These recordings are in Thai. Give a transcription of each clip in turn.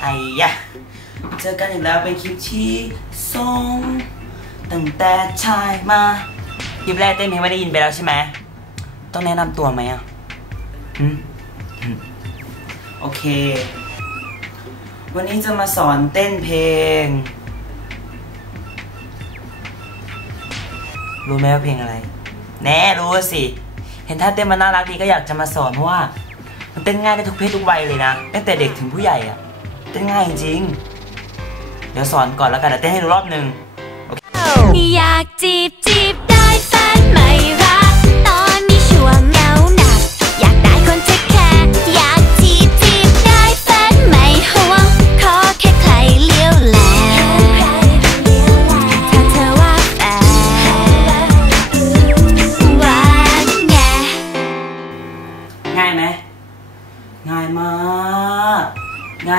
ไอ้ยะ เจอกันอีกแล้วเป็นคลิปที่สองตั้งแต่ชายมาคลิปแรกเต้นเพลงไม่ได้ยินไปแล้วใช่ไหม ต้องแนะนำตัวไหมอะโอเค วันนี้จะมาสอนเต้นเพลง รู้ไหมว่าเพลงอะไร แน่รู้สิ เห็นท่าเต้นมันน่ารักดีก็อยากจะมาสอนเพราะว่า มันเต้นง่ายได้ทุกเพศทุกวัยเลยนะ ตั้งแต่เด็กถึงผู้ใหญ่อะ เต้นง่ายจริง เดี๋ยวสอนก่อนแล้วกันเดี๋ยวเต้นให้ดูรอบหนึ่งอยากจีบจีบได้แฟนไม่รัก ตอนนี้ช่วงเงาหนักอยากได้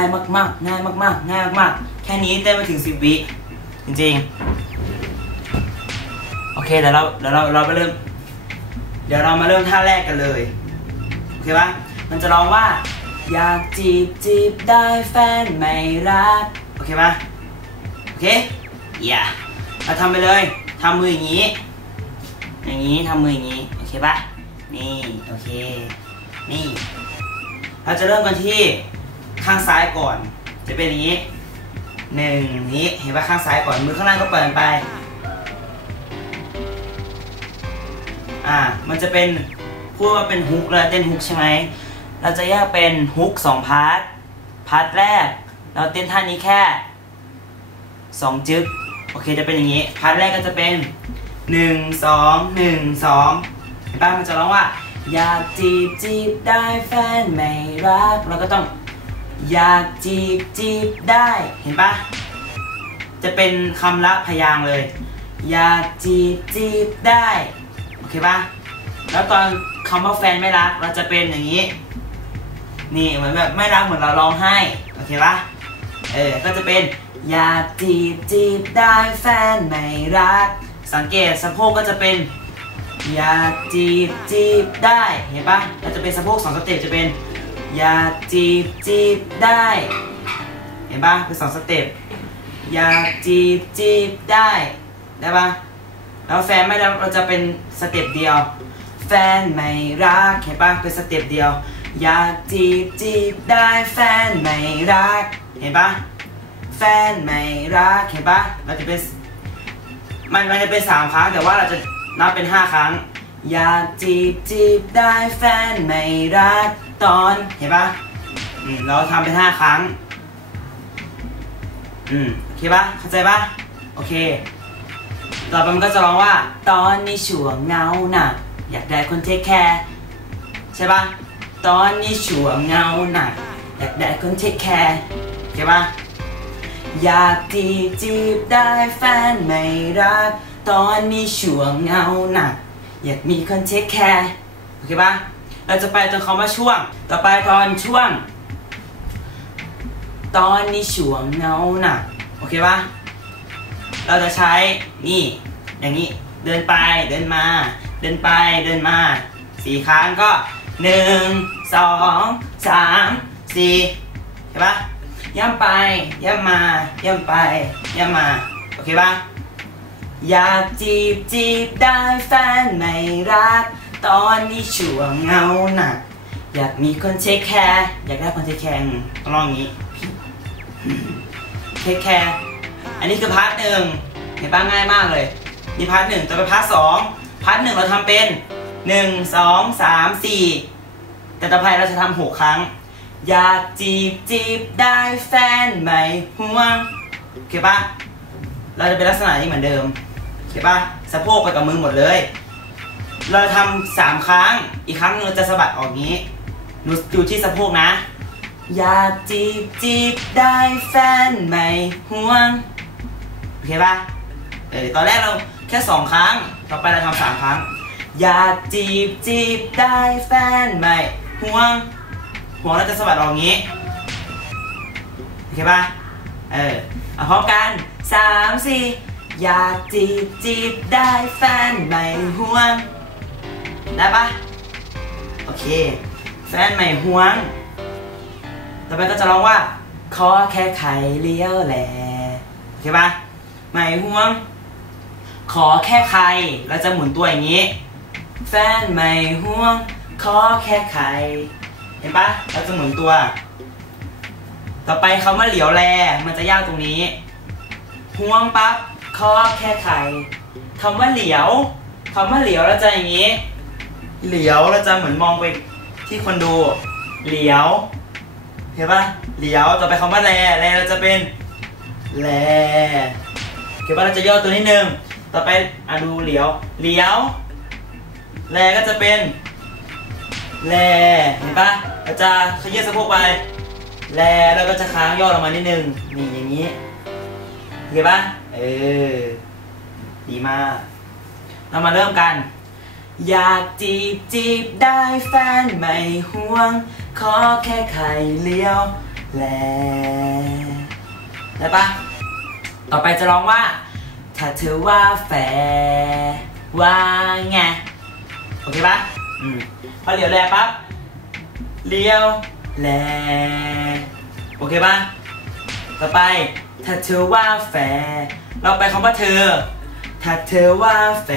ายมากๆ ง่ายมากๆ ง่ายมากๆ แค่นี้เต้นมาถึงสิบวิจริงๆ โอเคเดี๋ยวเราเดี๋ยวเราเราไปเริ่ม เดี๋ยวเรามาเริ่มท่าแรกกันเลย โอเคปะมันจะร้องว่า อยากจีบจีบได้แฟนไม่รัก โอเคปะโอเคอย่าเราทำไปเลยทำมืออย่างนี้ อย่างนี้ทำมืออย่างนี้ โอเคปะนี่ โอเค นี่ เราจะเริ่มกันที่ ข้างซ้ายก่อน จะเป็นอย่างนี้หนึ่งนี้เห็นปะข้างซ้ายก่อนมือข้างล่างก็เปิดไปอ่ามันจะเป็นพูดว่าเป็นฮุกแล้วเต้นฮุกใช่ไหมเราจะแยกเป็นฮุกสองพาร์ทพาร์ทแรก เราเต้นท่านี้แค่สองจึ๊กโอเคจะเป็นอย่างนี้พาร์ทแรกก็จะเป็นหนึ่งสองหนึ่งสองเห็นปะมันจะร้องว่า อยากจีบจีบได้แฟนไม่รักเราก็ต้อง อยากจีบจีบได้เห็นปะจะเป็นคำละพยางเลย อยากจีบจีบได้ โอเคปะแล้วตอนคำว่าแฟนไม่รัก เราจะเป็นอย่างนี้ นี่เหมือนแบบไม่รักเหมือนเราร้องไห้ โอเคปะเออ ก็จะเป็น อยากจีบจีบได้แฟนไม่รัก สังเกตสะโพกก็จะเป็น อยากจีบจีบได้ เห็นปะเราจะเป็นสะโพกสองสเต็ปจะเป็น อยากจีบจีบได้ เห็นปะเป็นสองสเต็ปอยากจีบจีบได้ได้ปะแล้วแฟนไม่รักเราจะเป็นสเต็ปเดียว แฟนไม่รักเห็นปะเป็นสเต็ปเดียว อยากจีบจีบได้แฟนไม่รักเห็นปะแฟนไม่รักเห็นปะเราจะเป็นมันมันจะเป็นสามครั้งแต่ว่าเราจะนับเป็นห้าครั้ง อยากจีบจีบได้แฟนไม่รัก ตอนเห็นปะอืมเราทำเป็นห้าครั้ง อืมโอเคปะเข้าใจปะโอเค ต่อไปมันก็จะร้องว่า ตอนนี้ช่วงเงาหนักอยากได้คนเทคแคร์ใช่ปะตอนนี้ช่วงเงาหนักอยากได้คนเทคแคร์โอเคปะอยากจีบจีบได้แฟนไม่รัก ตอนนี้ช่วงเงาหนักอยากมีคนเทคแคร์โอเคปะ เราจะไปตอนคำว่าช่วง ต่อไปตอนช่วง ตอนนี้ช่วงเงาหนักโอเคปะเราจะใช้นี่อย่างนี้เดินไปเดินมา เดินไปเดินมาสี่ครั้งก็หนึ่งสองสามสี่เห็นปะย่ำไปย่ำมาย่ำไปย่ำมาโอเคปะอยากจีบจีบได้แฟนไม่รัก ตอนนี้ช่วงเงาหนัก อยากมีคนเทคแคร์อยากได้คนเทคแคร์ต้องลองอย่างนี้เทคแคร์อันนี้คือพาร์ทหนึ่งเห็นป่ะง่ายมากเลยนี่พาร์ทหนึ่งต่อไปพาร์ทสองพาร์ทหนึ่งเราทำเป็นหนึ่งสองสามสี่แต่ต่อไปเราจะทำหกครั้ง อยากจีบจีบได้แฟนไหมห่วงโอเคป่ะเราจะเป็นลักษณะนี้เหมือนเดิมโอเคป่ะสะโพกไปกับมือหมดเลย เราทำสามครั้ง อีกครั้งนึงเราจะสะบัดออกงี้หนูอยู่ที่สะโพกนะ อยากจีบจีบได้แฟนไม่ห่วง โอเคป่ะเออตอนแรกเราแค่สองครั้ง ต่อไปเราทำสามครั้ง อยากจีบจีบได้แฟนไม่ห่วง ห่วงเราจะสะบัดออกงี้ โอเคป่ะเออเอาพร้อมกันสามสี่อยากจีบจีบได้แฟนไม่ห่วง ได้ปะโอเค แฟนไม่ห่วง ต่อไปก็จะร้องว่า ขอแค่ไขเลี้ยวแหลโอเคปะไม่ห่วง ขอแค่ใครเราจะหมุนตัวอย่างนี้ แฟนไม่ห่วง ขอแค่ใครเห็นปะเราจะหมุนตัว ต่อไปคำว่าเหลียวแล มันจะยากตรงนี้ ห่วงปั๊บขอแค่ใครคำว่าเหลียวคำว่าเหลียวเราจะอย่างนี้ เหลียวเราจะเหมือนมองไปที่คนดู เหลียวเห็นปะเหลียวต่อไปคำว่าแลแลเราจะเป็นแลเห็นปะเราจะย่อตัวนิดนึงต่อไปอะดูเหลียว เหลียว แลก็จะเป็น แลเห็นปะเราจะขยี้สะโพกไป แลแล้วก็จะค้างย่อลงมานิดนึงนี่อย่างนี้เห็นปะเออดีมาก เรามาเริ่มกัน อยากจีบจีบได้แฟนไม่ห่วง ขอแค่ไข่เลี้ยวแลได้ปะต่อไปจะร้องว่า ถ้าเธอว่าแฟว่าไง โอเคปะอืมพอเหลียวแลปั๊บเลี้ยวแลโอเคปะต่อไป ถ้าเธอว่าแฟเราไปคำว่าเธอ ถ้าเธอว่าแฟ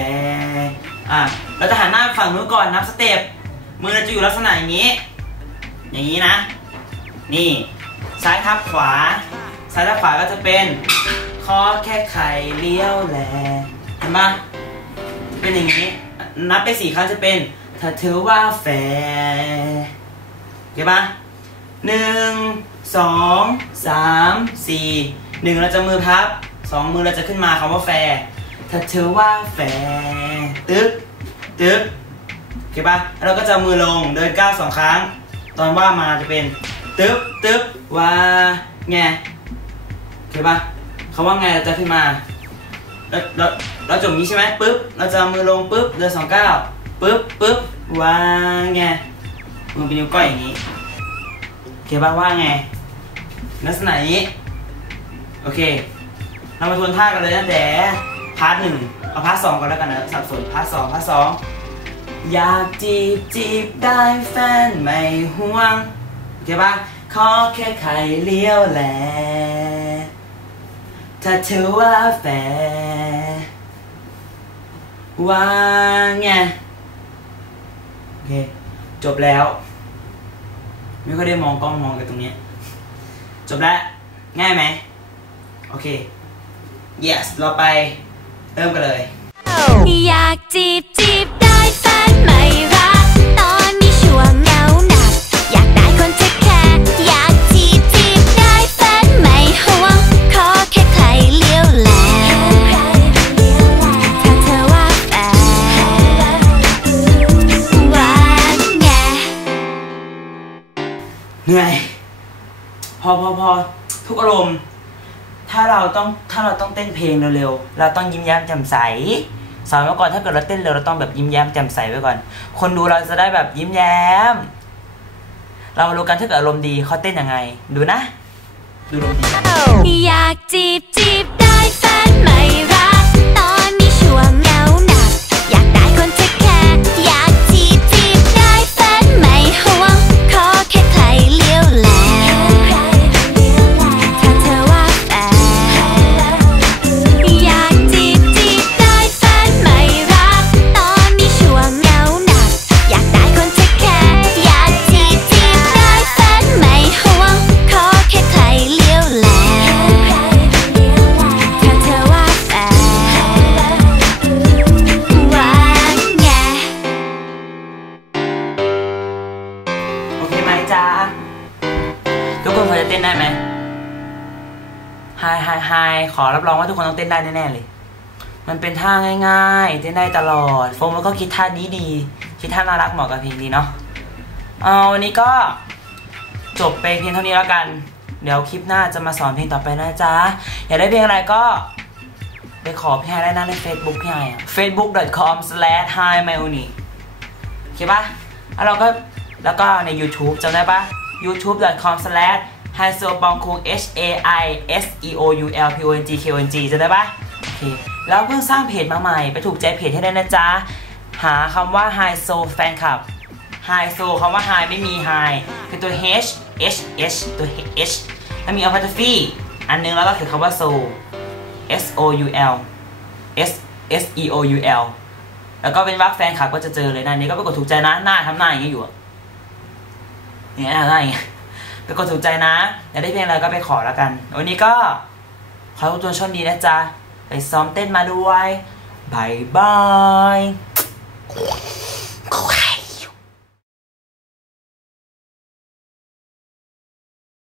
อะเราจะหันหน้าไปฝั่งนู้นก่อนนับสเต็ปมือเราจะอยู่ลักษณะอย่างนี้ อย่างนี้นะ นี่ ซ้ายทับขวา ซ้ายทับขวาก็จะเป็นขอแค่ไข่เลี้ยวแลเห็นปะเป็นอย่างนี้ นับไปสี่ครั้งจะเป็นถ้าเธอว่าแฟร์เก็บปะหนึ่งสองสามสี่หนึ่งเราจะมือพับสองมือเราจะขึ้นมาคำว่าแฟร์ ถ้าเธอว่าแฟร์ตึ๊กตึ๊กโอเคปะแล้วเราก็จะมือลงเดินก้าวสองครั้ง ตอนว่ามาจะเป็นตึ๊บตึ๊บว่าแงโอเคปะคำว่าไงเราจะขึ้นมาเราเราเราจบอย่างนี้ใช่ไหมปึ๊บเราจะมือลงปึ๊บเดินสองก้าวปึ๊บปึ๊บว่าไงมือเป็นนิ้วก้อยอย่างนี้โอเคป่ะว่าไงลักษณะนี้โอเค เรามาทวนท่ากันเลยนะแต่ พาร์ทหนึ่งเอาพาร์ทสองก่อนแล้วกันนะสับสนพาร์ทสองพาร์ทสองอยากจีบจีบได้แฟนไม่ห่วงโอเคปะขอแค่ไข่เลี้ยวแหลถ้าเธอว่าแฟร์ว่าไงโอเคจบแล้ว ไม่ค่อยได้มองกล้องมองกันตรงเนี้ยจบแล้ว ง่ายไหมโอเค yes เราไป เริ่มกันเลย อยากจีบจีบได้แฟนไม่รัก ตอนนี้ช่วงเหงาหนัก อยากได้คนจะแค่อยากจีบจีบได้แฟนไม่ห่วง ขอแค่ใครเลี้ยวแลถ้าเธอว่าแฟนว่าไงเหนื่อย พอพอพอทุกอารมณ์ ถ้าเราต้องถ้าเราต้องเต้นเพลงเร็วๆเราต้องยิ้มแย้มแจ่มใสสอนไว้ก่อนถ้าเกิดเราเต้นเร็วเราต้องแบบยิ้มแย้มแจ่มใสไว้ก่อน คนดูเราจะได้แบบยิ้มแย้ม เรามาดูกันถ้าเกิดอารมณ์ดีเขาเต้นยังไง ดูนะ ดูอารมณ์ดีอยากจีบจีบ จ๊ะทุกคนพอจะเต้นได้ไหมไฮไฮไฮขอรับรองว่าทุกคนต้องเต้นได้แน่ๆเลย มันเป็นท่าง่ายๆ เต้นได้ตลอด โฟมแล้วก็คิดท่าดีดีคิดท่าน่ารักเหมาะกับเพลงดีเนาะเอาวันนี้ก็จบไปเพียงเท่านี้แล้วกัน เดี๋ยวคลิปหน้าจะมาสอนเพลงต่อไปนะจ๊ะ อยากได้เพลงอะไรก็ไปขอพี่ไฮได้นะใน Facebook พี่ไฮอะ facebook.com/hi myuni โอเคปะแล้วเราก็ แล้วก็ใน YouTube จำได้ปะ youtube.com slash h a s o b o n k u h a i s e o u l p o n g k o n g จำได้ปะโอเคแล้วเพิ่งสร้างเพจมาใหม่ ไปถูกใจเพจให้ได้นะจ๊ะ หาคำว่า h i soul Fan Club h i soul คำว่า high ไม่มี High คือตัว H H H ตัว H แล้วมี apostrophe อันนึงแล้วก็เขียนคำว่า soul S O U L S S E O U L แล้วก็เป็นวักแฟนคลับก็จะเจอเลยน้านี้ก็ไปกดถูกใจนะหน้าทำหน้าอย่างเงี้ยอยู่ อะเนี่ยหน้าอย่างเงี้ยไปกดถูกใจนะอยากได้เพลงอะไรก็ไปขอแล้วกัน วันนี้ก็ขอทุกคนโชคดีนะจ๊ะ ไปซ้อมเต้นมาด้วยบายบาย